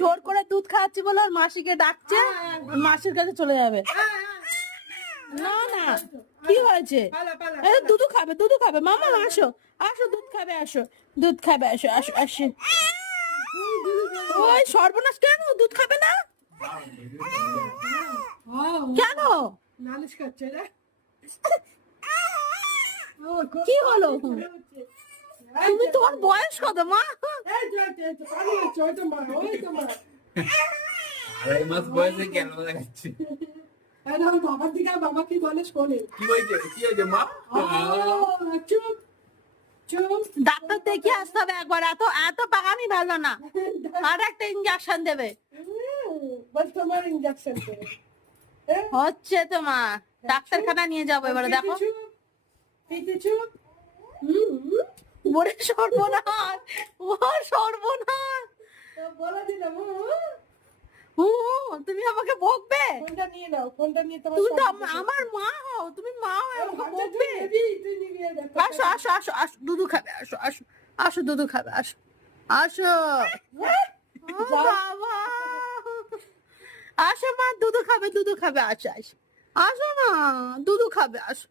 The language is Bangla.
জোর করে দুধ খাওয়াচ্ছি বলে ওর মাসিকে ডাকছে, ওর মাসির কাছে চলে যাবে। না না, কি হয়েছে? দুধু খাবে, দুধু খাবে। মামা আসো, আসো দুধ খাবে, আসো দুধ খাবে, আসো আসো আসো। ওই সর্বনাশ, কেন দুধ খাবে না? কেন? নালিশ করছে রে। কি হলো? তুমি, তোমার বয়স কত মা? আড়াই মাস বয়সে কেন দেখাচ্ছি? বাবার দিকে বাবা কি বলে শোনে। কি হয়েছে, কি হয়েছে মা? চুপ চুপ। ডাক্তার দেখিয়ে আসতে হবে একবার, এত এত পাগামি ভালো না। আর একটা ইঞ্জেকশন দেবে। বল তোমার ইঞ্জেকশন দেবে। হচ্ছে তোমার, ডাক্তারখানা নিয়ে যাবো এবারে। দেখো চুপ। ওরে সর্বনাশ, ও সর্বনাশ। বলে দিলাম। ও, তুমি আমাকে বকবে? ফোনটা নিয়ে নাও, ফোনটা নিয়ে তোমার তুমি তো আমার মা হও, তুমি মা হও আমাকে বকবে? আসো আসো আসো আসো, দুধু খাবে, আসো আসো আসো, দুধু খাবে, আসো আসো। ও বাবা, আসো মা, দুধু খাবে, দুধু খাবে, আসো আসো আসো না, দুধু খাবে, আসো।